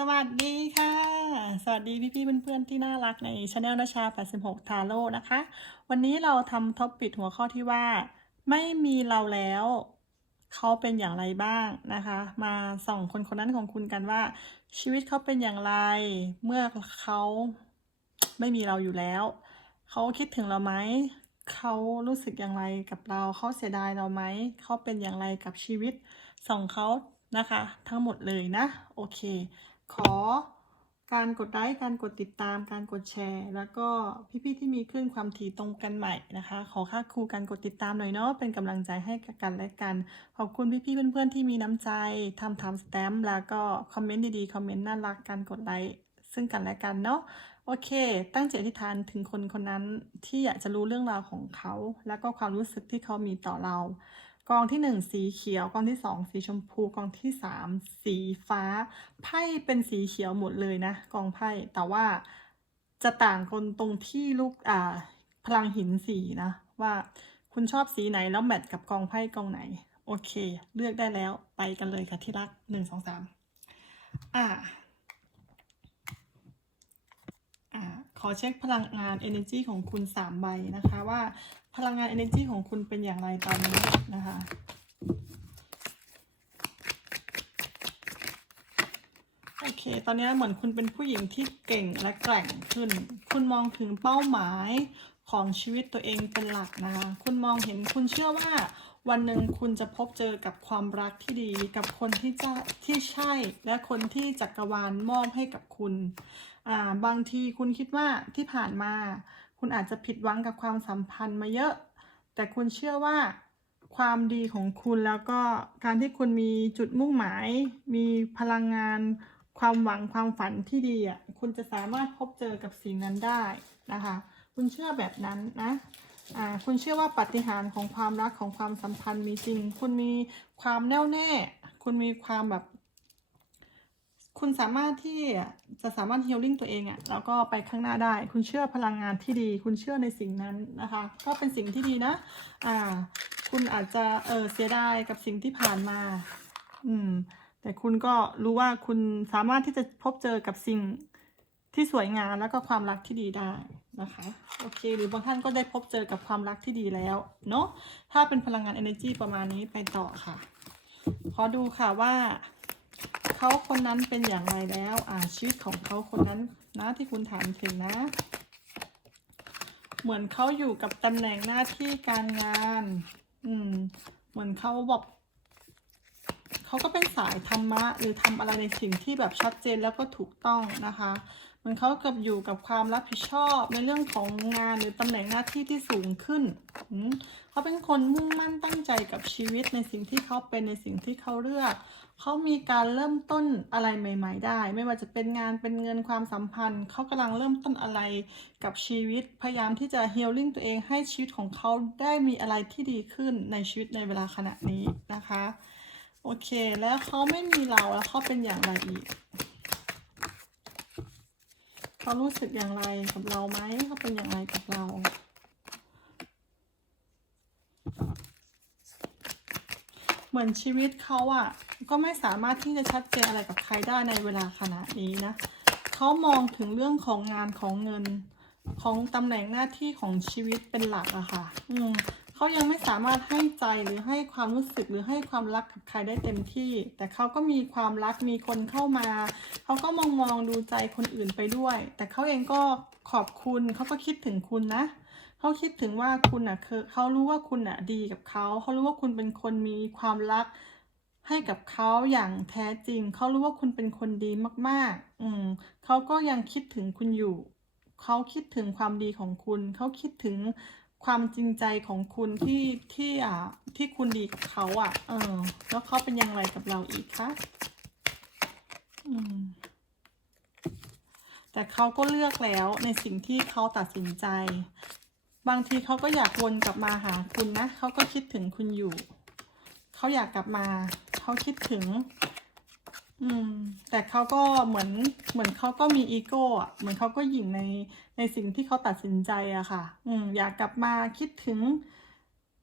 สวัสดีค่ะ สวัสดีพี่ๆเพื่อนๆที่น่ารักในช anel นชา 86 ทาโร่นะคะ วันนี้เราทำท็อปปิดหัวข้อที่ว่า ไม่มีเราแล้ว เขาเป็นอย่างไรบ้างนะคะ มาส่องคนคนนั้นของคุณกันว่า ชีวิตเขาเป็นอย่างไร เมื่อเขาไม่มีเราอยู่แล้ว เขาคิดถึงเราไหมเขารู้สึกอย่างไรกับเราเขาเสียดายเราไหมเขาเป็นอย่างไรกับชีวิตส่องเขานะคะ ทั้งหมดเลยนะ โอเค ขอการกดไลค์การกดติดตามการกดแชร์ แล้วก็พี่ๆที่มีคลื่นความถี่ตรงกันใหม่นะคะ ขอค่าครูการกดติดตามหน่อยเนาะเป็นกำลังใจให้กันและกัน ขอบคุณพี่ๆเพื่อนๆที่มีน้ำใจทำทำสแตมป์แล้วก็คอมเมนต์ดีๆคอมเมนต์น่ารักการกดไลค์ซึ่งกันและกันเนาะโอเค ตั้งจิตอธิษฐานถึงคนคนนั้นที่อยากจะรู้เรื่องราวของเขา แล้วก็ความรู้สึกที่เขามีต่อเรา กองที่หนึ่งสีเขียวกองที่สองสีชมพูกองที่สามสีฟ้า ไพ่เป็นสีเขียวหมดเลยนะกองไพ่แต่ว่าจะต่างกันตรงที่ลูกอ่าพลังหินสีนะว่าคุณชอบสีไหนแล้วแมทกับกองไพ่กองไหน โอเค เลือกได้แล้วไปกันเลยค่ะที่รักหนึ่งสองสามอ่าอ่าขอเช็คพลังงาน energy ของคุณสามใบนะคะว่า พลังงาน energy ของคุณเป็นอย่างไรตอนนี้นะคะ โอเค ตอนนี้เหมือนคุณเป็นผู้หญิงที่เก่งและแกร่งขึ้น คุณมองถึงเป้าหมายของชีวิตตัวเองเป็นหลักนะคะ คุณมองเห็นคุณเชื่อว่าวันหนึ่งคุณจะพบเจอกับความรักที่ดีกับคนที่จะที่ใช่ และคนที่จักรวาลมอบให้กับคุณ อ่า บางทีคุณคิดว่าที่ผ่านมา คุณอาจจะผิดหวังกับความสัมพันธ์มาเยอะ แต่คุณเชื่อว่าความดีของคุณแล้วก็การที่คุณมีจุดมุ่งหมาย มีพลังงาน ความหวังความฝันที่ดีอะคุณจะสามารถพบเจอกับสิ่งนั้นได้นะคะ คุณเชื่อแบบนั้นนะอ่าคุณเชื่อว่าปฏิหารของความรักของความสัมพันธ์มีจริง คุณมีความแน่วแน่ คุณมีความแบบ คุณสามารถที่จะสามารถฮีลลิ่งตัวเองอะ่ะแล้วก็ไปข้างหน้าได้ คุณเชื่อพลังงานที่ดี คุณเชื่อในสิ่งนั้นนะคะ ก็เป็นสิ่งที่ดีนะ อ่า คุณอาจจะเออเสียดายกับสิ่งที่ผ่านมา อืม แต่คุณก็รู้ว่าคุณสามารถที่จะพบเจอกับสิ่งที่สวยงามแล้วก็ความรักที่ดีได้นะคะโอเค หรือบางท่านก็ได้พบเจอกับความรักที่ดีแล้วเนาะถ้าเป็นพลังงาน energy ประมาณนี้ไปต่อค่ะ ขอดูค่ะว่า เขาคนนั้นเป็นอย่างไรแล้ว อ่าชีวิตของเขาคนนั้นนะที่คุณถามถึงนะ เหมือนเขาอยู่กับตำแหน่งหน้าที่การงาน อืม เหมือนเขาบอกเขาก็เป็นสายธรรมะ หรือทำอะไรในสิ่งที่แบบชัดเจนแล้วก็ถูกต้องนะคะ มันเขากับอยู่กับความรับผิดชอบในเรื่องของงานหรือตำแหน่งหน้าที่ที่สูงขึ้น เขาเป็นคนมุ่งมั่นตั้งใจกับชีวิตในสิ่งที่เขาเป็นในสิ่งที่เขาเลือก เขามีการเริ่มต้นอะไรใหม่ ๆ ได้ ไม่ว่าจะเป็นงานเป็นเงินความสัมพันธ์ เขากำลังเริ่มต้นอะไรกับชีวิต พยายามที่จะฮีลลิ่งตัวเองให้ชีวิตของเขาได้มีอะไรที่ดีขึ้นในชีวิตในเวลาขณะนี้นะคะ โอเค แล้วเขาไม่มีเราแล้วเขาเป็นอย่างไรอีก เขารู้สึกอย่างไรกับเราไหมเขาเป็นอย่างไรกับเรา เหมือนชีวิตเขาอะ่ะ ก็ไม่สามารถที่จะชัดเจนอะไรกับใครได้ในเวลาขณะนี้นะเขามองถึงเรื่องของงานของเงินของตำแหน่งหน้าที่ของชีวิตเป็นหลักอะค่ะ อืม เขายังไม่สามารถให้ใจหรือให้ความรู้สึกหรือให้ความรักกับใครได้เต็มที่ แต่เขาก็มีความรักมีคนเข้ามา เขาก็มองมองดูใจคนอื่นไปด้วย แต่เขาเองก็ขอบคุณเขาก็คิดถึงคุณนะเขาคิดถึงว่าคุณอะคือเขารู้ว่าคุณอะดีกับเขาเขารู้ว่าคุณเป็นคนมีความรักให้กับเขาอย่างแท้จริง เขารู้ว่าคุณเป็นคนดีมาก ๆ อืมเขาก็ยังคิดถึงคุณอยู่ เขาคิดถึงความดีของคุณ เขาคิดถึง ความจริงใจของคุณที่ที่อ่าที่คุณดีกับเขาอะ เออ แล้วเขาเป็นอย่างไรกับเราอีกคะอืมแต่เขาก็เลือกแล้วในสิ่งที่เขาตัดสินใจ บางทีเขาก็อยากวนกลับมาหาคุณนะเขาก็คิดถึงคุณอยู่ เขาอยากกลับมา เขาคิดถึง อืม แต่เขาก็เหมือนเหมือนเขาก็มีอีโก้อะเหมือนเขาก็หยิ่งในในสิ่งที่เขาตัดสินใจอะค่ะ อืม อยากกลับมาคิดถึง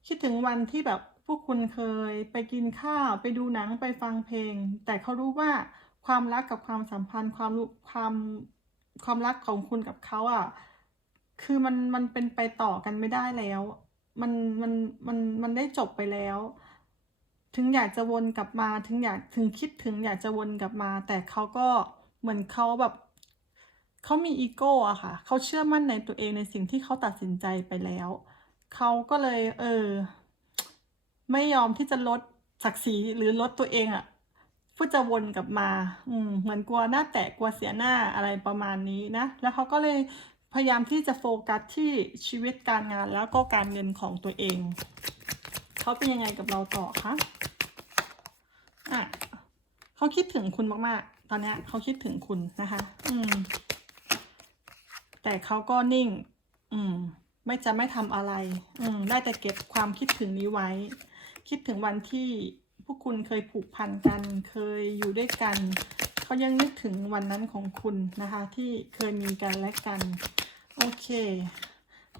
คิดถึงวันที่แบบพวกคุณเคยไปกินข้าวไปดูหนังไปฟังเพลง แต่เขารู้ว่าความรักกับความสัมพันธ์ความความความรักของคุณกับเขาอะ คือมันมันเป็นไปต่อกันไม่ได้แล้ว มันมันมันมันได้จบไปแล้ว ถึงอยากจะวนกลับมาถึงอยากถึงคิดถึงอยากจะวนกลับมา แต่เขาก็เหมือนเขาแบบเขามีอีโก้อะค่ะเขาเชื่อมั่นในตัวเองในสิ่งที่เขาตัดสินใจไปแล้วเขาก็เลย เออ ไม่ยอมที่จะลดศักดิ์ศรีหรือลดตัวเองอะเพื่อจะวนกลับมา อืมเหมือนกลัวหน้าแตกกลัวเสียหน้าอะไรประมาณนี้นะ แล้วเขาก็เลยพยายามที่จะโฟกัสที่ชีวิตการงานแล้วก็การเงินของตัวเอง เขาเป็นยังไงกับเราต่อคะ อะเขาคิดถึงคุณมากๆ ตอนนี้เขาคิดถึงคุณนะคะ อืม แต่เขาก็นิ่ง อืม ไม่จะไม่ทำอะไร อืม ได้แต่เก็บความคิดถึงนี้ไว้ คิดถึงวันที่พวกคุณเคยผูกพันกัน เคยอยู่ด้วยกัน เขายังนึกถึงวันนั้นของคุณนะคะ ที่เคยมีกันและกัน โอเค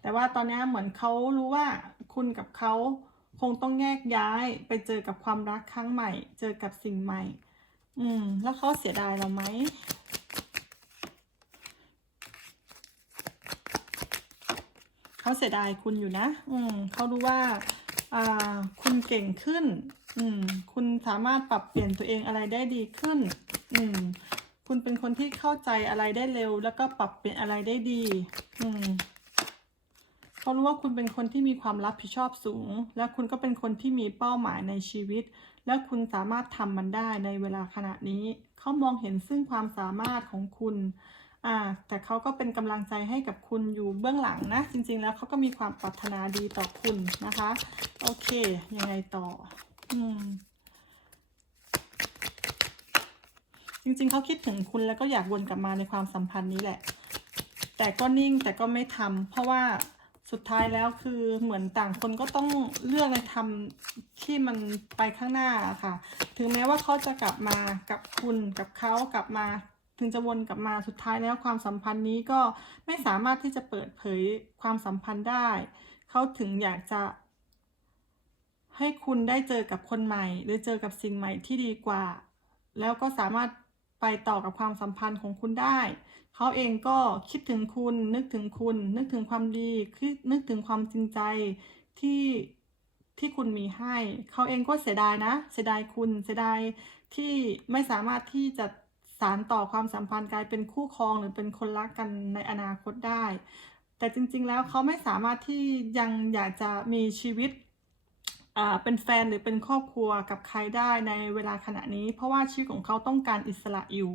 แต่ว่าตอนนี้เหมือนเขารู้ว่าคุณกับเขา คงต้องแยกย้ายไปเจอกับความรักครั้งใหม่ เจอกับสิ่งใหม่ อืม แล้วเขาเสียดายเราไหมเขาเสียดายคุณอยู่นะ อืมเขารู้ว่า อ่า คุณเก่งขึ้น อืม คุณสามารถปรับเปลี่ยนตัวเองอะไรได้ดีขึ้น อืม คุณเป็นคนที่เข้าใจอะไรได้เร็ว แล้วก็ปรับเปลี่ยนอะไรได้ดี อืม เขารู้ว่าคุณเป็นคนที่มีความรับผิดชอบสูง และคุณก็เป็นคนที่มีเป้าหมายในชีวิต และคุณสามารถทำมันได้ในเวลาขณะนี้ เขามองเห็นซึ่งความสามารถของคุณอ่าแต่เขาก็เป็นกำลังใจให้กับคุณอยู่เบื้องหลังนะ จริง ๆ แล้วเขาก็มีความปรารถนาดีต่อคุณนะคะ โอเค ยังไงต่อ อืมจริงๆ เขาคิดถึงคุณแล้วก็อยากวนกลับมาในความสัมพันธ์นี้แหละ แต่ก็นิ่งแต่ก็ไม่ทำเพราะว่า สุดท้ายแล้วคือเหมือนต่างคนก็ต้องเลือกในทำที่มันไปข้างหน้าค่ะ ถึงแม้ว่าเขาจะกลับมากับคุณกับเขากลับมา ถึงจะวนกลับมาสุดท้ายแล้วความสัมพันธ์นี้ก็ไม่สามารถที่จะเปิดเผยความสัมพันธ์ได้ เขาถึงอยากจะให้คุณได้เจอกับคนใหม่ หรือเจอกับสิ่งใหม่ที่ดีกว่า แล้วก็สามารถไปต่อกับความสัมพันธ์ของคุณได้ เขาเองก็คิดถึงคุณ นึกถึงคุณ นึกถึงความดีคิดนึกถึงความจริงใจที่ที่คุณมีให้ เขาเองก็เสียดายนะ เสียดายคุณเสียดายที่ไม่สามารถที่จะสานต่อความสัมพันธ์กลายเป็นคู่ครองหรือเป็นคนรักกันในอนาคตได้ แต่จริง ๆ แล้วเขาไม่สามารถที่ยังอยากจะมีชีวิตอ่าเป็นแฟนหรือเป็นครอบครัวกับใครได้ในเวลาขณะนี้ เพราะว่าชีวิตของเขาต้องการอิสระอยู่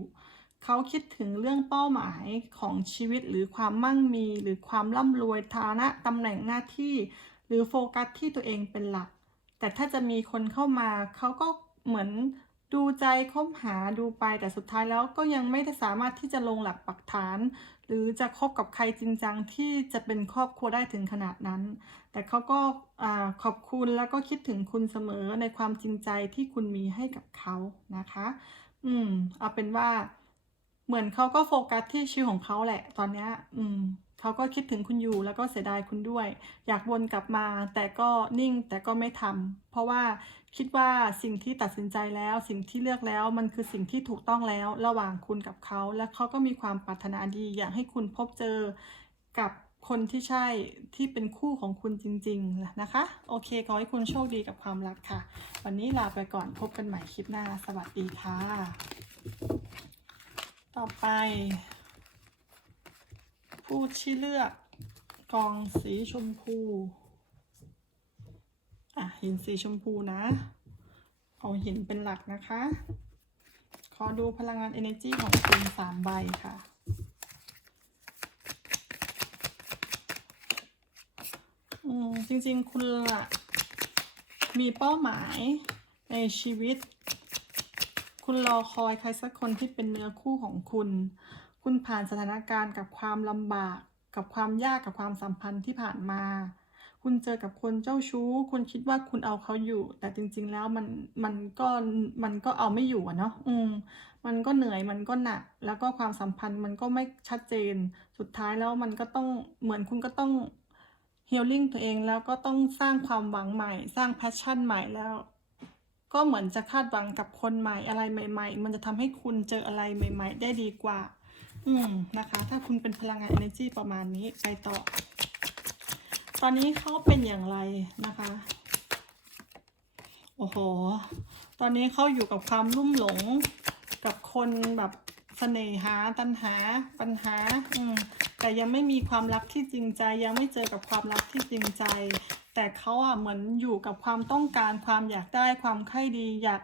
เขาคิดถึงเรื่องเป้าหมายของชีวิตหรือความมั่งมี หรือความร่ำรวยฐานะตำแหน่งหน้าที่ หรือโฟกัสที่ตัวเองเป็นหลัก แต่ถ้าจะมีคนเข้ามา เขาก็เหมือนดูใจคบหาดูไปแต่สุดท้ายแล้วก็ยังไม่ได้สามารถที่จะลงหลักปักฐาน หรือจะคบกับใครจริงจังที่จะเป็นครอบครัวได้ถึงขนาดนั้น แต่เขาก็ขอบคุณแล้วก็คิดถึงคุณเสมอในความจริงใจที่คุณมีให้กับเขานะคะ อืมเอาเป็นว่า เหมือนเขาก็โฟกัสที่ชีวิตของเขาแหละ ตอนนี้อืมเขาก็คิดถึงคุณอยู่แล้วก็เสียดายคุณด้วย อยากวนกลับมา แต่ก็นิ่งแต่ก็ไม่ทำเพราะว่าคิดว่าสิ่งที่ตัดสินใจแล้วสิ่งที่เลือกแล้วมันคือสิ่งที่ถูกต้องแล้วระหว่างคุณกับเขา และเขาก็มีความปรารถนาดีอยากให้คุณพบเจอกับคนที่ใช่ที่เป็นคู่ของคุณจริงๆนะคะ โอเคขอให้คุณโชคดีกับความรักค่ะ วันนี้ลาไปก่อนพบกันใหม่คลิปหน้า สวัสดีค่ะ ต่อไป ผู้ที่เลือกกองสีชมพู อะ หินสีชมพูนะ เอาหินเป็นหลักนะคะ ขอดูพลังงาน energy ของคุณสามใบค่ะ อืม จริงๆ คุณอะมีเป้าหมายในชีวิต คุณรอคอยใครสักคนที่เป็นเนื้อคู่ของคุณ คุณผ่านสถานการณ์กับความลำบาก กับความยากกับความสัมพันธ์ที่ผ่านมา คุณเจอกับคนเจ้าชู้ คุณคิดว่าคุณเอาเขาอยู่ แต่จริง ๆ แล้วมันมันก็มันก็เอาไม่อยู่อะเนาะอืมมันก็เหนื่อยมันก็หนัก แล้วก็ความสัมพันธ์มันก็ไม่ชัดเจน สุดท้ายแล้วมันก็ต้องเหมือนคุณก็ต้องฮีลลิ่งตัวเองแล้วก็ต้องสร้างความหวังใหม่ สร้างแพชชั่นใหม่แล้ว ก็เหมือนจะคาดหวังกับคนใหม่อะไรใหม่ ๆ มันจะทำให้คุณเจออะไรใหม่ ๆ ได้ดีกว่า อืมนะคะ ถ้าคุณเป็นพลังงาน energy ประมาณนี้ไปต่อ ตอนนี้เขาเป็นอย่างไรนะคะ โอ้โห ตอนนี้เขาอยู่กับความลุ่มหลงกับคนแบบเสน่หาตัณหา ปัญหา อืมแต่ยังไม่มีความรักที่จริงใจ ยังไม่เจอกับความรักที่จริงใจ แต่เขาอะเหมือนอยู่กับความต้องการความอยากได้ความใคร่ดีอยาก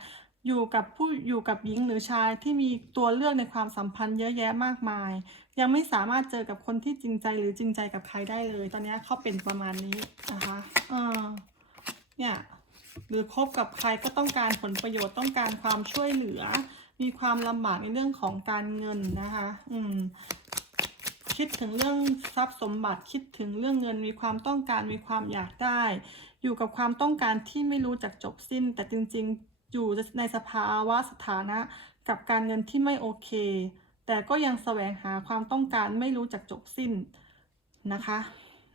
อยู่กับผู้อยู่กับหญิงหรือชายที่มีตัวเลือกในความสัมพันธ์เยอะแยะมากมาย ยังไม่สามารถเจอกับคนที่จริงใจหรือจริงใจกับใครได้เลย ตอนนี้เขาเป็นประมาณนี้นะคะเออเนี่ยหรือคบกับใครก็ต้องการผลประโยชน์ต้องการความช่วยเหลือ มีความลำบากในเรื่องของการเงินนะคะ อืม คิดถึงเรื่องทรัพย์สมบัติคิดถึงเรื่องเงินมีความต้องการมีความอยากได้ อยู่กับความต้องการที่ไม่รู้จักจบสิ้น แต่จริงๆ อยู่ในสภาวะสถานะกับการเงินที่ไม่โอเค แต่ก็ยังแสวงหาความต้องการไม่รู้จักจบสิ้นนะคะ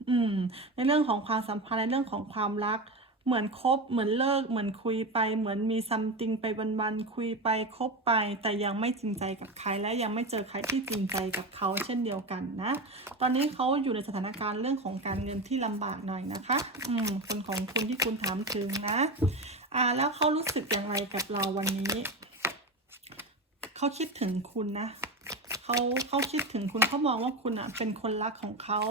อืม ในเรื่องของความสัมพันธ์ในเรื่องของความรัก เหมือนคบเหมือนเลิก เหมือนคุยไป เหมือนมีซัมติงไปวันๆคุยไปคบไป แต่ยังไม่จริงใจกับใครและยังไม่เจอใครที่จริงใจกับเขาเช่นเดียวกันนะ ตอนนี้เขาอยู่ในสถานการณ์เรื่องของการเงินที่ลำบากหน่อยนะคะ อืมคนของคุณที่คุณถามถึงนะ อ่า แล้วเขารู้สึกอย่างไรกับเราวันนี้ เขาคิดถึงคุณนะ เขาเขาคิดถึงคุณเขามองว่าคุณอะเป็นคนรักของเขา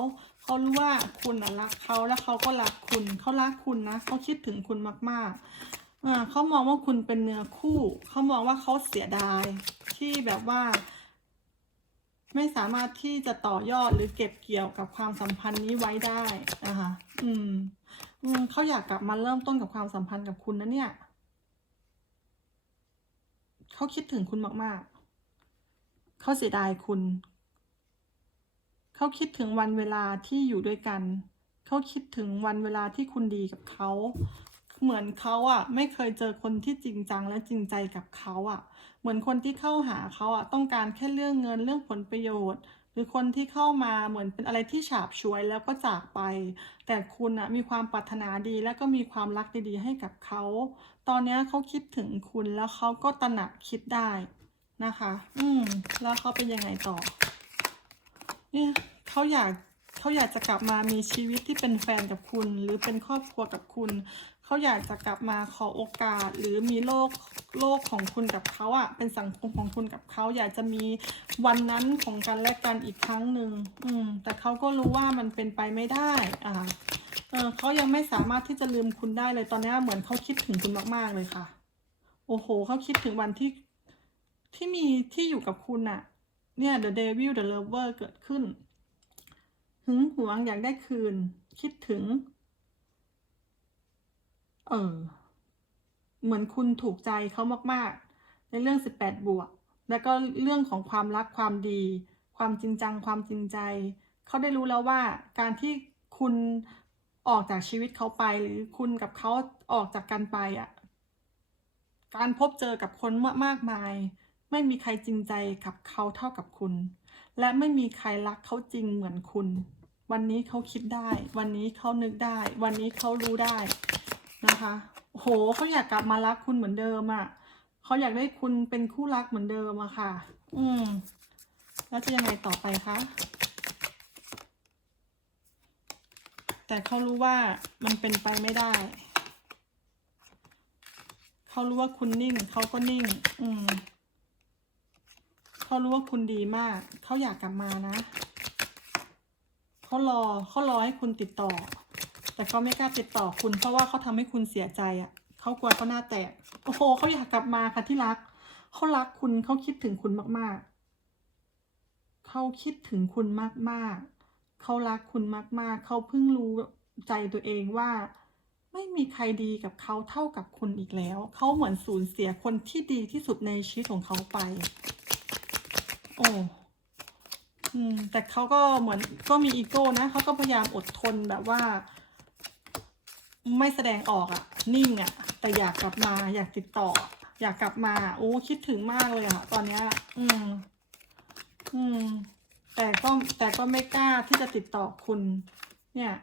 เขารู้ว่าคุณอะรักเขาแล้วเขาก็รักคุณเขารักคุณนะเขาคิดถึงคุณมากๆอ่าเขามองว่าคุณเป็นเนื้อคู่เขามองว่าเขาเสียดายที่แบบว่า ไม่สามารถที่จะต่อยอดหรือเก็บเกี่ยวกับความสัมพันธ์นี้ไว้ได้นะคะอืมอืมเขาอยากกลับมาเริ่มต้นกับความสัมพันธ์กับคุณนะเนี่ยเขาคิดถึงคุณมากๆ เขาเสียดายคุณ เขาคิดถึงวันเวลาที่อยู่ด้วยกัน เขาคิดถึงวันเวลาที่คุณดีกับเขา เหมือนเขาอะไม่เคยเจอคนที่จริงจังและจริงใจกับเขาอะเหมือนคนที่เข้าหาเขาอะต้องการแค่เรื่องเงินเรื่องผลประโยชน์ หรือคนที่เข้ามาเหมือนเป็นอะไรที่ฉาบฉวยแล้วก็จากไป แต่คุณอะมีความปรารถนาดีและก็มีความรักดีๆให้กับเขา ตอนนี้เขาคิดถึงคุณแล้วเขาก็ตระหนักคิดได้ นะคะ อืม แล้วเขาเป็นยังไงต่อ เนี่ยเขาอยากเขาอยากจะกลับมามีชีวิตที่เป็นแฟนกับคุณ หรือเป็นครอบครัวกับคุณ เขาอยากจะกลับมาขอโอกาส หรือมีโลกโลกของคุณกับเขาอะเป็นสังคมของคุณกับเขาอยากจะมีวันนั้นของกันและกันอีกครั้งหนึ่งอืม แต่เขาก็รู้ว่ามันเป็นไปไม่ได้อ่าเออเขายังไม่สามารถที่จะลืมคุณได้เลยตอนนี้เหมือนเขาคิดถึงคุณมากๆเลยค่ะ โอ้โหเขาคิดถึงวันที่ ที่มีที่อยู่กับคุณอะเนี่ย the devil the lover เกิดขึ้น หึงหวงอยากได้คืน คิดถึง เออ เหมือนคุณถูกใจเขามาก ๆ ในเรื่อง 18 บวก แล้วก็เรื่องของความรักความดี ความจริงจัง ความจริงใจ เขาได้รู้แล้วว่าการที่คุณออกจากชีวิตเขาไปหรือคุณกับเขาออกจากกันไปอะ การพบเจอกับคนมากมาย ไม่มีใครจริงใจกับเขาเท่ากับคุณ และไม่มีใครรักเขาจริงเหมือนคุณ วันนี้เขาคิดได้ วันนี้เขานึกได้ วันนี้เขารู้ได้นะคะ โหเขาอยากกลับมารักคุณเหมือนเดิมอะ่ะเขาอยากได้คุณเป็นคู่รักเหมือนเดิมอะค่ะ อืม แล้วจะยังไงต่อไปคะแต่เขารู้ว่ามันเป็นไปไม่ได้ เขารู้ว่าคุณนิ่ง เขาก็นิ่ง อืม เขารู้ว่าคุณดีมาก เขาอยากกลับมานะ เขารอเขารอให้คุณติดต่อ แต่เขาไม่กล้าติดต่อคุณ เพราะว่าเขาทำให้คุณเสียใจอะ่ะเขากลัวเขาหน้าแตก โอ้โหเขาอยากกลับมาค่ะที่รัก เขารักคุณเขาคิดถึงคุณมากๆ เขาคิดถึงคุณมากๆ เขารักคุณมากๆ เขาเพิ่งรู้ใจตัวเองว่า ไม่มีใครดีกับเขาเท่ากับคุณอีกแล้ว เขาเหมือนสูญเสียคนที่ดีที่สุดในชีวิตของเขาไป โอ้อืมแต่เขาก็เหมือนก็มีอีโก้นะเขาก็พยายามอดทนแบบว่า ไม่แสดงออกอะนิ่งอะแต่อยากกลับมาอยากติดต่อ อยากกลับมาโอ้คิดถึงมากเลยอะตอนเนี้ย อืม อืม แต่ก็แต่ก็ไม่กล้าที่จะติดต่อคุณ เนี่ย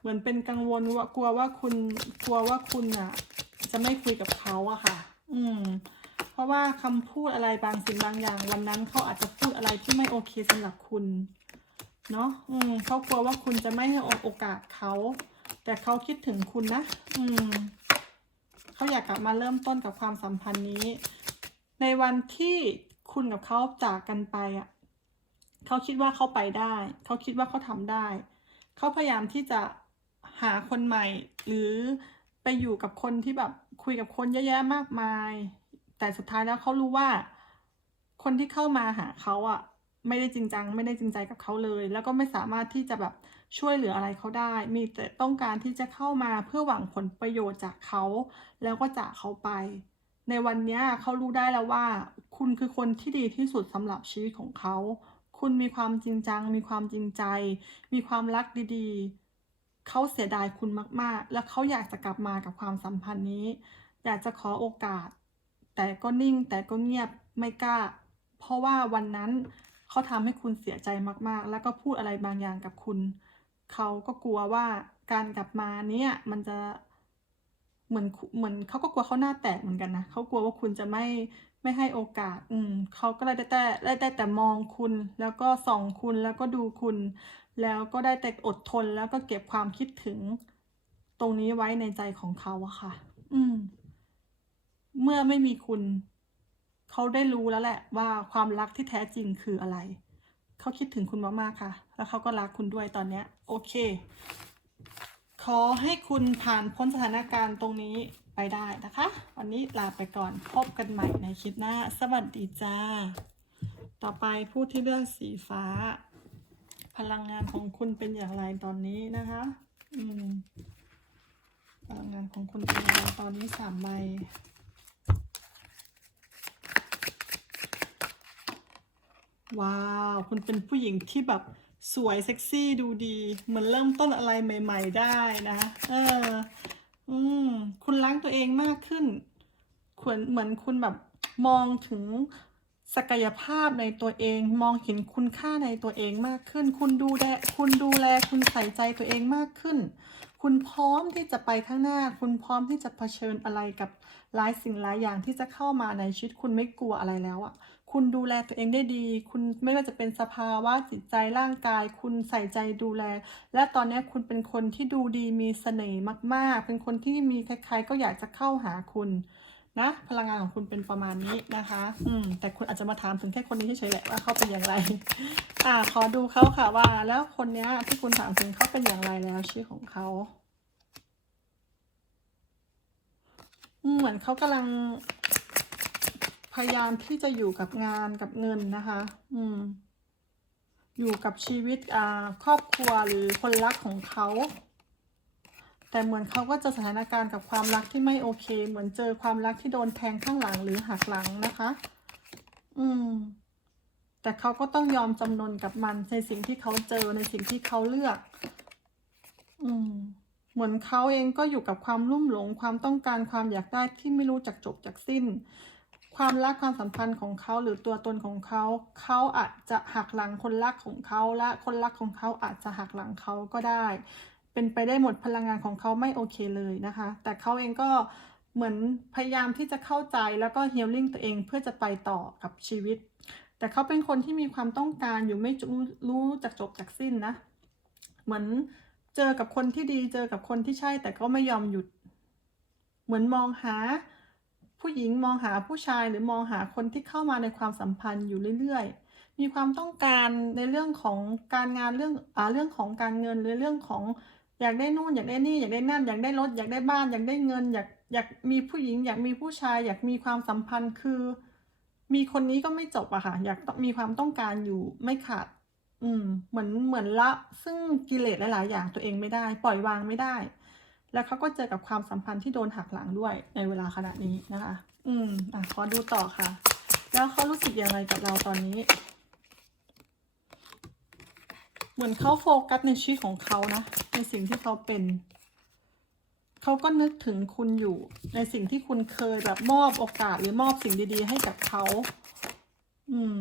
เหมือนเป็นกังวลว่ากลัวว่าคุณกลัวว่าคุณอะจะไม่คุยกับเขาอะค่ะ อืม เพราะว่าคำพูดอะไรบางสิ่งบางอย่าง วันนั้นเขาอาจจะพูดอะไรที่ไม่โอเคสำหรับคุณเนาะอืมเขากลัวว่าคุณจะไม่ให้โอกาสเขา แต่เขาคิดถึงคุณนะ อืมเขาอยากกลับมาเริ่มต้นกับความสัมพันธ์นี้ ในวันที่คุณกับเขาจากกันไปอะเขาคิดว่าเขาไปได้ เขาคิดว่าเขาทำได้ เขาพยายามที่จะหาคนใหม่ หรือไปอยู่กับคนที่แบบคุยกับคนเยอะแยะมากมาย แต่สุดท้ายแล้วเขารู้ว่า คนที่เข้ามาหาเขาอะไม่ได้จริงจัง ไม่ได้จริงใจกับเขาเลย แล้วก็ไม่สามารถที่จะแบบช่วยเหลืออะไรเขาได้ มีแต่ต้องการที่จะเข้ามาเพื่อหวังผลประโยชน์จากเขา แล้วก็จากเขาไป ในวันนี้เขารู้ได้แล้วว่า คุณคือคนที่ดีที่สุดสำหรับชีวิตของเขา คุณมีความจริงจัง มีความจริงใจ มีความรักดีๆ เขาเสียดายคุณมากๆ และเขาอยากจะกลับมากับความสัมพันธ์นี้ อยากจะขอโอกาส แต่ก็นิ่งแต่ก็เงียบไม่กล้า เพราะว่าวันนั้นเขาทำให้คุณเสียใจมากๆ แล้วก็พูดอะไรบางอย่างกับคุณ เขาก็กลัวว่าการกลับมาเนี้ยมันจะเหมือนเหมือนเขาก็กลัวเขาหน้าแตกเหมือนกันนะเขากลัวว่าคุณจะไม่ไม่ให้โอกาส อืมเขาก็เลยได้แต่ได้ได้แต่มองคุณ แล้วก็ส่องคุณแล้วก็ดูคุณ แล้วก็ได้แต่อดทนแล้วก็เก็บความคิดถึง ตรงนี้ไว้ในใจของเขาอะค่ะ อืม เมื่อไม่มีคุณ เขาได้รู้แล้วแหละว่าความรักที่แท้จริงคืออะไร เขาคิดถึงคุณมากๆค่ะ แล้วเขาก็รักคุณด้วยตอนเนี้ย โอเค ขอให้คุณผ่านพ้นสถานการณ์ตรงนี้ไปได้นะคะ วันนี้ลาไปก่อนพบกันใหม่ในคลิปหน้า สวัสดีจ้า ต่อไปพูดที่เรื่องสีฟ้า พลังงานของคุณเป็นอย่างไรตอนนี้นะคะ อืมพลังงานของคุณเป็นอย่างไรตอนนี้สามใบ ว้าว คุณเป็นผู้หญิงที่แบบสวยเซ็กซี่ดูดีเหมือนเริ่มต้นอะไรใหม่ ๆ ได้นะเออ อืม คุณรักตัวเองมากขึ้นควรเหมือนคุณแบบมองถึงศักยภาพในตัวเอง มองเห็นคุณค่าในตัวเองมากขึ้น คุณดูแลคุณดูแลคุณใส่ใจตัวเองมากขึ้น คุณพร้อมที่จะไปข้างหน้า คุณพร้อมที่จะเผชิญอะไรกับหลายสิ่งหลายอย่างที่จะเข้ามาในชีวิตคุณไม่กลัวอะไรแล้วอะ คุณดูแลตัวเองได้ดี คุณไม่ว่าจะเป็นสภาวะจิตใจร่างกาย คุณใส่ใจดูแล และตอนนี้คุณเป็นคนที่ดูดีมีเสน่ห์มาก ๆ เป็นคนที่มีใครๆก็อยากจะเข้าหาคุณนะ พลังงานของคุณเป็นประมาณนี้นะคะ อืม แต่คุณอาจจะมาถามถึงแค่คนนี้เฉยๆแหละว่าเขาเป็นอย่างไร อ่า ขอดูเขาค่ะว่า แล้วคนนี้ที่คุณถามถึงเขาเป็นอย่างไรแล้วชื่อของเขาเหมือนเขากำลัง พยายามที่จะอยู่กับงานกับเงินนะคะ อืม อยู่กับชีวิตอ่าครอบครัวหรือคนรักของเขา แต่เหมือนเขาก็จอสถานการณ์กับความรักที่ไม่โอเค เหมือนเจอความรักที่โดนแทงข้างหลังหรือหักหลังนะคะ อืม แต่เขาก็ต้องยอมจำนนกับมันในสิ่งที่เขาเจอในสิ่งที่เขาเลือก อืมเหมือนเขาเองก็อยู่กับความลุ่มหลงความต้องการความอยากได้ที่ไม่รู้จักจบจากสิ้น ความรักความสัมพันธ์ของเขาหรือตัวตนของเขา เขาอาจจะหักหลังคนรักของเขาและคนรักของเขาอาจจะหักหลังเขาก็ได้ เป็นไปได้หมดพลังงานของเขาไม่โอเคเลยนะคะ แต่เขาเองก็เหมือนพยายามที่จะเข้าใจแล้วก็เฮลลิ่งตัวเองเพื่อจะไปต่อกับชีวิต แต่เขาเป็นคนที่มีความต้องการอยู่ไม่รู้จักจบจากสิ้นนะ เหมือนเจอกับคนที่ดีเจอกับคนที่ใช่แต่ก็ไม่ยอมหยุด เหมือนมองหา ผู้หญิงมองหาผู้ชายหรือมองหาคนที่เข้ามาในความสัมพันธ์อยู่เรื่อยๆ มีความต้องการในเรื่องของการงานเรื่องอ่าเรื่องของการเงินหรือเรื่องของอยากได้นู่นอยากได้นี่อยากได้นั่นอยากได้รถอยากได้บ้านอยากได้เงิน อยากอยากมีผู้หญิง อยากมีผู้ชาย อยากมีความสัมพันธ์คือ มีคนนี้ก็ไม่จบอะค่ะ อยากมีความต้องการอยู่ไม่ขาด อืม เหมือนเหมือนละ ซึ่งกิเลสหลาย ๆ อย่างตัวเองไม่ได้ ปล่อยวางไม่ได้ แล้วเขาก็เจอกับความสัมพันธ์ที่โดนหักหลังด้วยในเวลาขณะนี้นะคะ อืมอะขอดูต่อค่ะ แล้วเขารู้สึกอย่างไรกับเราตอนนี้ เหมือนเขาโฟกัสในชีวิตของเขานะในสิ่งที่เขาเป็นเขาก็นึกถึงคุณอยู่ในสิ่งที่คุณเคยแบบมอบโอกาสหรือมอบสิ่งดี ๆ ให้กับเขาอืม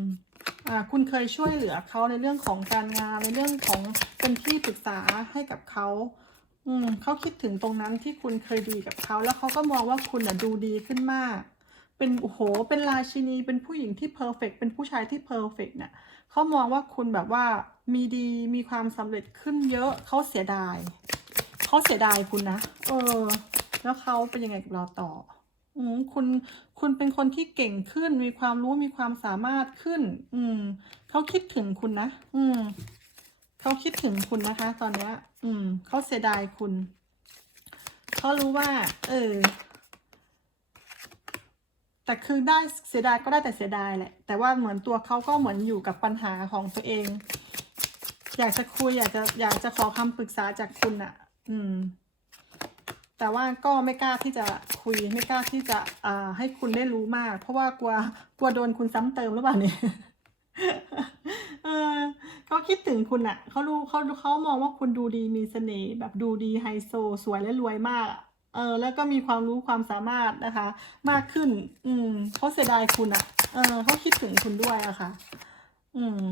อ่า คุณเคยช่วยเหลือเขาในเรื่องของการงานในเรื่องของเป็นที่ปรึกษาให้กับเขา อืมเขาคิดถึงตรงนั้นที่คุณเคยดีกับเขา แล้วเขาก็มองว่าคุณอะดูดีขึ้นมาก เป็นโอ้โห เป็นราชินี เป็นผู้หญิงที่เพอร์เฟกเป็นผู้ชายที่เพอร์เฟกเนี่ยเขามองว่าคุณแบบว่ามีดีมีความสำเร็จขึ้นเยอะเขาเสียดายเขาเสียดายคุณนะเออ แล้วเขาเป็นยังไงกับเราต่อ อืมคุณคุณเป็นคนที่เก่งขึ้น มีความรู้มีความสามารถขึ้น อืมเขาคิดถึงคุณนะ อืม เขาคิดถึงคุณนะคะ ตอนนี้อืมเขาเสียดายคุณเขารู้ว่า เออ แต่คือได้เสียดายก็ได้แต่เสียดายแหละ แต่ว่าเหมือนตัวเขาก็เหมือนอยู่กับปัญหาของตัวเอง อยากจะคุยอยากจะอยากจะขอคำปรึกษาจากคุณอะอืม แต่ว่าก็ไม่กล้าที่จะคุยไม่กล้าที่จะอ่าให้คุณได้รู้มาก เพราะว่ากลัวกลัวโดนคุณซ้ำเติมหรือเปล่าเนี่ย เออเขาคิดถึงคุณอะเขารู้เขาเขามองว่าคุณดูดีมีเสน่ห์แบบดูดีไฮโซสวยและรวยมากอะเออ แล้วก็มีความรู้ความสามารถนะคะ มากขึ้น อืมเขาเสียดายคุณอะเออเขาคิดถึงคุณด้วยอะค่ะ อืม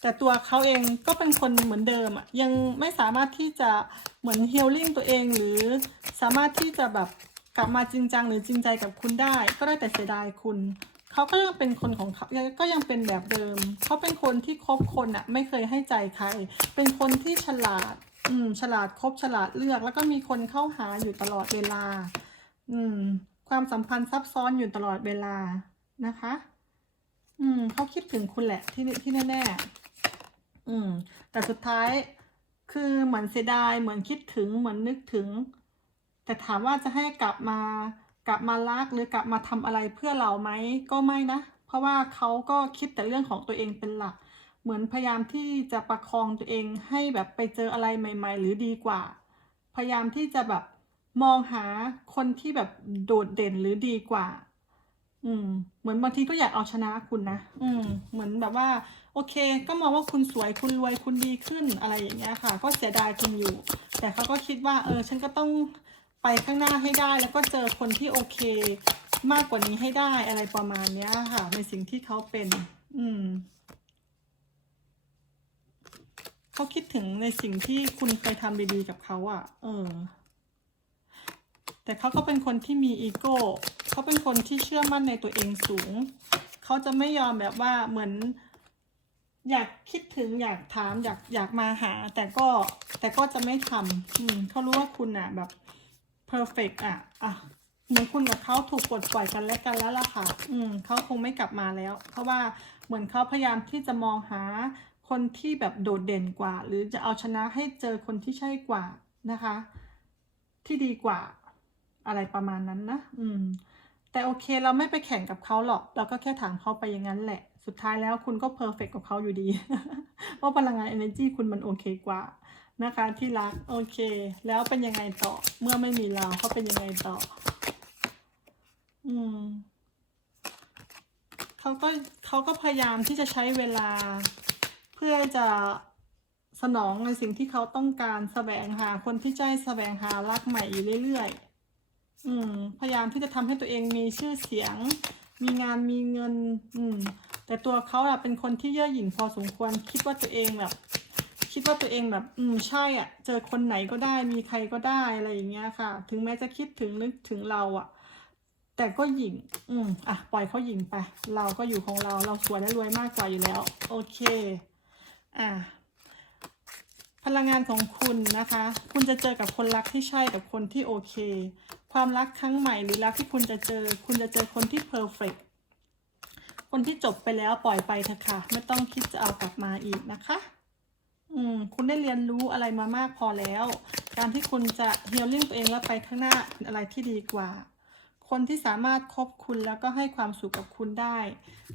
แต่ตัวเขาเองก็เป็นคนเหมือนเดิมอะยังไม่สามารถที่จะเหมือนเฮลลิ่งตัวเองหรือสามารถที่จะแบบกลับมาจริงจังหรือจริงใจกับคุณได้ ก็ได้แต่เสียดายคุณ เขาก็ยังเป็นคนของเขาก็ยังเป็นแบบเดิม เขาเป็นคนที่คบคนอะไม่เคยให้ใจใคร เป็นคนที่ฉลาด อืม ฉลาดคบฉลาดเลือก แล้วก็มีคนเข้าหาอยู่ตลอดเวลา อืม ความสัมพันธ์ซับซ้อนอยู่ตลอดเวลานะคะ อืมเขาคิดถึงคุณแหละที่ที่แน่ๆอืม แต่สุดท้ายคือเหมือนเสียดายเหมือนคิดถึงเหมือนนึกถึง แต่ถามว่าจะให้กลับมา กลับมารักหรือกลับมาทำอะไรเพื่อเราไหมก็ไม่นะ เพราะว่าเขาก็คิดแต่เรื่องของตัวเองเป็นหลัก เหมือนพยายามที่จะประคองตัวเองให้แบบไปเจออะไรใหม่ ๆ หรือดีกว่า พยายามที่จะแบบมองหาคนที่แบบโดดเด่นหรือดีกว่า อืม เหมือนบางทีก็อยากเอาชนะคุณนะ อืม เหมือนแบบว่า โอเค ก็มองว่าคุณสวยคุณรวยคุณดีขึ้นอะไรอย่างเงี้ยค่ะ ก็เสียดายคุณอยู่ แต่เขาก็คิดว่า เออ ฉันก็ต้อง ไปข้างหน้าให้ได้แล้วก็เจอคนที่โอเค มากกว่านี้ให้ได้อะไรประมาณเนี้ยค่ะ ในสิ่งที่เขาเป็น อืมเขาคิดถึงในสิ่งที่คุณเคยทำดีๆกับเขาอะ่ะ เออ แต่เขาก็เป็นคนที่มีอีโก้เขาเป็นคนที่เชื่อมั่นในตัวเองสูง เขาจะไม่ยอมแบบว่าเหมือนอยากคิดถึงอยากถามอยากอยากมาหา แต่ก็แต่ก็จะไม่ทำอืมเขารู้ว่าคุณอะแบบ perfect อะอะเหมือนคุณกับเขาถูกปลดปล่อยกันและกันแล้วล่ะค่ะ อืมเขาคงไม่กลับมาแล้ว เพราะว่าเหมือนเขาพยายามที่จะมองหาคนที่แบบโดดเด่นกว่า หรือจะเอาชนะให้เจอคนที่ใช่กว่านะคะ ที่ดีกว่าอะไรประมาณนั้นนะ อืม แต่โอเคเราไม่ไปแข่งกับเขาหรอก เราก็แค่ถามเขาไปอย่างนั้นแหละ สุดท้ายแล้วคุณก็เพอร์เฟกกับเขาอยู่ดี เพราะพลังงาน energy คุณมันโอเคกว่า นะคะที่รักโอเค แล้วเป็นยังไงต่อ เมื่อไม่มีเราเขาเป็นยังไงต่อ อืมเขาก็เขาก็พยายามที่จะใช้เวลา เพื่อจะสนองในสิ่งที่เขาต้องการแสวงหาคนที่ให้แสวงหารักใหม่อยู่เรื่อยๆอืม พยายามที่จะทำให้ตัวเองมีชื่อเสียง มีงานมีเงิน อืม แต่ตัวเขาอะเป็นคนที่เย่อหยิ่งพอสมควรคิดว่าตัวเองแบบ คิดว่าตัวเองแบบ อืมใช่อะ เจอคนไหนก็ได้มีใครก็ได้อะไรอย่างเงี้ยค่ะ ถึงแม้จะคิดถึงนึกถึงเราอะ แต่ก็หยิ่งอืมอะปล่อยเขาหยิ่งไป เราก็อยู่ของเราเราสวยและรวยมากกว่าอยู่แล้ว โอเค อะพลังงานของคุณนะคะ คุณจะเจอกับคนรักที่ใช่กับคนที่โอเค ความรักครั้งใหม่หรือรักที่คุณจะเจอ คุณจะเจอคนที่เพอร์เฟกคนที่จบไปแล้วปล่อยไปเถอะค่ะ ไม่ต้องคิดจะเอากลับมาอีกนะคะ อืมคุณได้เรียนรู้อะไรมามากพอแล้ว การที่คุณจะเฮีลลิ่งตัวเองแล้วไปข้างหน้าเป็นอะไรที่ดีกว่า คนที่สามารถคบคุณแล้วก็ให้ความสุขกับคุณได้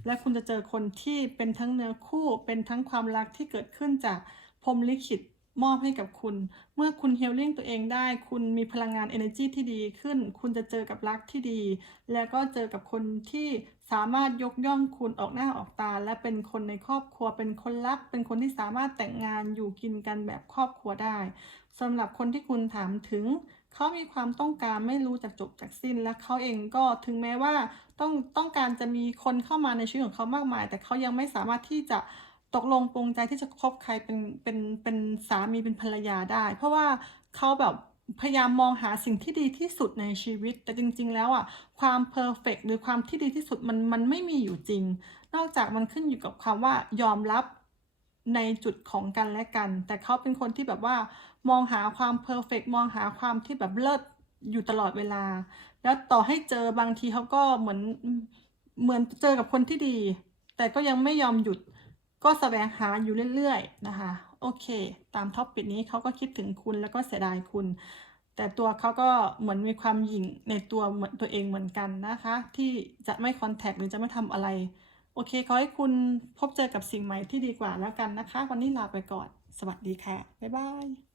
และคุณจะเจอคนที่เป็นทั้งเนื้อคู่เป็นทั้งความรักที่เกิดขึ้นจากพรมลิขิต มอบให้กับคุณ เมื่อคุณเฮลลิ่งตัวเองได้ คุณมีพลังงาน energy ที่ดีขึ้น คุณจะเจอกับรักที่ดี แล้วก็เจอกับคนที่สามารถยกย่องคุณออกหน้าออกตา และเป็นคนในครอบครัว เป็นคนรัก เป็นคนที่สามารถแต่งงานอยู่กินกันแบบครอบครัวได้สำหรับคนที่คุณถามถึง เขามีความต้องการไม่รู้จักจบจากสิ้น และเขาเองก็ถึงแม้ว่าต้องต้องการจะมีคนเข้ามาในชีวิตของเขามากมาย แต่เขายังไม่สามารถที่จะ ตกลงปรงใจที่จะคบใครเป็นเป็นเป็นสามีเป็นภรรยาได้ เพราะว่าเขาแบบพยายามมองหาสิ่งที่ดีที่สุดในชีวิต แต่จริง ๆ แล้วอะความเพอร์เฟกหรือความที่ดีที่สุดมันมันไม่มีอยู่จริง นอกจากมันขึ้นอยู่กับความว่ายอมรับในจุดของกันและกัน แต่เขาเป็นคนที่แบบว่ามองหาความเพอร์เฟกมองหาความที่แบบเลิศอยู่ตลอดเวลา แล้วต่อให้เจอบางทีเขาก็เหมือนเหมือนเจอกับคนที่ดี แต่ก็ยังไม่ยอมหยุด ก็แสวงหาอยู่เรื่อยๆนะคะ โอเค ตามท็อปปิดนี้เขาก็คิดถึงคุณแล้วก็เสียดายคุณ แต่ตัวเขาก็เหมือนมีความหยิ่งในตัวเหมือนตัวเองเหมือนกันนะคะ ที่จะไม่คอนแทคหรือจะไม่ทำอะไร โอเค ขอให้คุณพบเจอกับสิ่งใหม่ที่ดีกว่าแล้วกันนะคะ วันนี้ลาไปก่อน สวัสดีค่ะ บ๊ายบาย